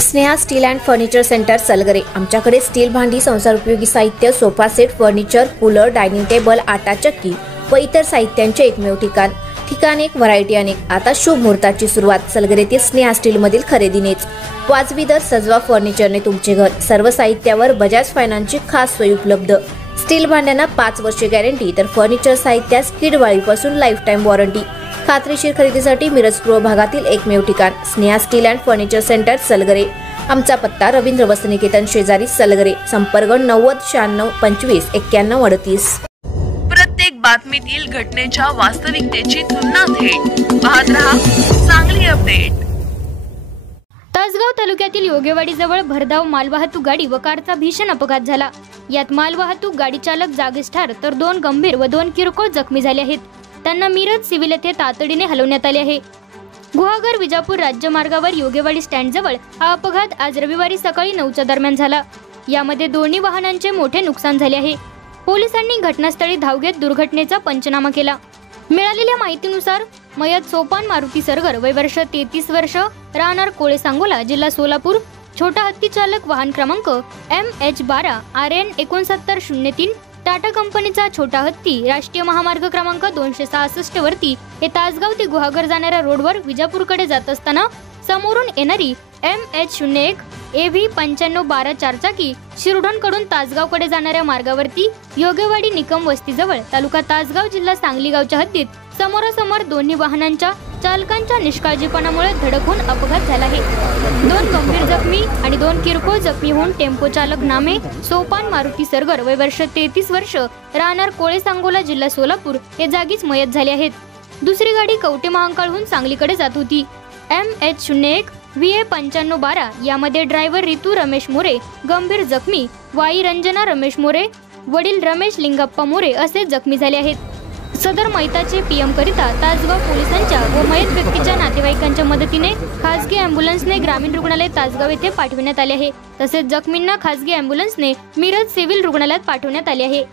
Sneha steel and furniture centre Salgare. आमच्याकडे steel भांडी, संसार उपयोगी साहित्य, sofa set, furniture, cooler, dining table, आटा चक्की व इतर साहित्यांचे एकमेव ठिकाण एक, व्हरायटी अनेक। आता शुभ मुहूर्ताची सुरुवात सलगरेतील स्नेहा स्टील मधील खरेदीनेच। वाजवी दर, सजवा फर्निचरने तुमचे घर। सर्व साहित्यावर बजाज फायनान्सची खास सोय उपलब्ध। स्टील भांड्यांना 5 वर्षे गॅरंटी, तर फर्निचर साहित्यास किडवाळीपासून लाईफ टाइम वॉरंटी। खात्रीशीर खरेदीसाठी मिरज पूर्व भागातील एकमेव ठिकाण Sneha steel and furniture centre Salgare. आमचा पत्ता रवींद्र वस्त्रनिकेतन शेजारी सलगरे। संपर्क 90 96 25 91 38। प्रत्येक बातमीतील घटनेच्या वास्तविकतेची तुलना थेट पाहत रहा चांगली अपडेट। तासगाव तालुक्यातील योगेवाडीजवळ भरधाव मालवाहतूक गाडी व कारचा भीषण अपघात झाला। यात मालवाहतूक गाडी चालक जागीच ठार, तर 2 गंभीर व 2 किरकोळ जखमी झाले आहेत। त्यांना मिरज सिव्हिल येथे तातडीने हलवण्यात आले आहे। गुहागर विजापूर राज्य मार्गावर योगेवाडी स्टँड जवळ हा अपघात आज रविवारी सकाळी 9च्या दरम्यान झाला। यामध्ये दोन्ही वाहनांचे मोठे नुकसान झाले आहे। पोलिसांनी घटनास्थळी धाव घेत दुर्घटनेचा पंचनामा केला। मिळालेल्या माहितीनुसार मयत सोपान मारुती सरगर, वय वर्ष 33 वर्ष, राहणार कोळे सांगोला, जिल्हा सोलापूर, छोटा हत्ती चालक, वाहन क्रमांक MH12 RN 6903, टाटा कंपनीचा छोटा हत्ती, राष्ट्रीय महामार्ग क्रमांक 266 वरती हे तासगाव ते गुहागर जाणाऱ्या रोडवर विजापूरकडे जात असताना समोरून येणारी MH01 AV 9512 चारचाकी शिरढोणकडून तासगावकडे जाणाऱ्या मार्गावरती योगेवाडी निकम वस्तीजवळ तालुका तासगाव जिल्हा सांगली गावच्या हद्दीत समोरासमोर दोन्ही वाहनांच्या चालकांच्या निष्काळजीपणामुळे धडक होऊन अपघात झाला आहे। 2 गंभीर जखमी आणि 2 किरकोळ जखमी होऊन टेम्पो चालक नामे सोपान मारुती सरगर, वय वर्ष 33 वर्ष, राहणार कोळे सांगोला, जिल्हा सोलापूर हे जागीच मयत झाले आहेत। दुसरी गाडी कवटे महांकाळहून सांगलीकडे जात होती। MH01 VA 9512 यामध्ये ड्रायव्हर रितू रमेश मोरे गंभीर जखमी, वाई रंजना रमेश मोरे, वडील रमेश लिंगप्पा मोरे असे जखमी झाले आहेत। सदर मयताचे PM करिता तासगाव पोलिसांच्या व मयत व्यक्तीच्या नातेवाईकांच्या मदतीने खासगी अँब्युलन्सने ग्रामीण रुग्णालय तासगाव येथे पाठविण्यात आले आहे। तसेच जखमींना खासगी अँब्युलन्सने मिरज सिव्हिल रुग्णालयात पाठवण्यात आले आहे।